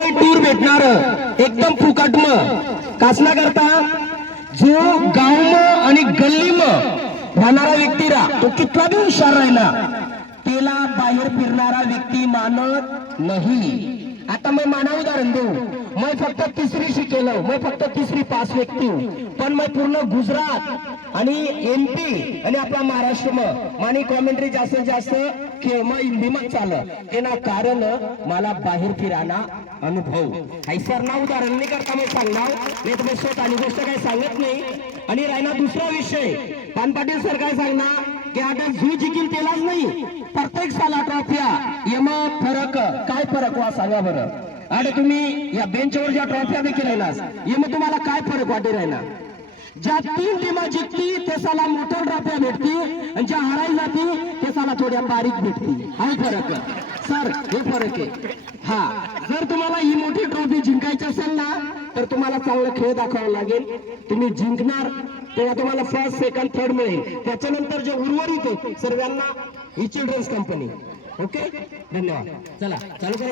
Tour भेटणार एकदम फुकट कसला करता जो गाव आणि गल्ली राहणारा व्यक्ती तो कितला भी हुशार राहिला त्याला बाहेर फिरणारा व्यक्ती मानत नाही। आता मैं माना उदाहरण दू, मैं फक्त तिसरी शिकेलो, मैं फक्त तिसरी पास व्यक्ती हूँ, पण मैं पूर्ण गुजरात आणि एमपी आणि आपला महाराष्ट्र मानी कॉमेंट्री जास्तीत जास्त खेळ हिंदी में चाल तेना कारण मला बाहेर फिराना अनुभव ऐसर ना उदाहरण नाही करता मैं सांगणार नाही तर स्वतः आणि गोष्ट काही सांगत नाही। आणि राहिला दुसरा विषय पान पाटील सर काय सांगणार की आता झू जिंकील त्यालाच नाही प्रत्येक साला ट्रॉफिया यम फरक काय फरक वा सांगा बरं। आणि तुम्ही या बेंचवर ज्या ट्रॉफिया देखील येणार यम तुम्हाला काय फरक वाटे राहिला ज्या 3 टीमा जिंकती ते साला मोठ्या ट्रॉफिया भेटती आणि ज्या हराई जाती ते साला थोड्या बारीक भेटती। हा फरक सर, हे फरक आहे। हा जर तुम्हाला ही मोठी ट्रॉफी जिंकायची असेल ना तर तुम्हाला चांगला खेळ दाखवावा लागेल। तुम्ही जिंकणार तेव्हा तुम्हाला फर्स्ट सेकंड थर्ड मिळेल, त्याच्यानंतर जे उर्वरित सर्वांना ही चिल्ड्रन्स कंपनी। ओके, धन्यवाद। चला चालू करा।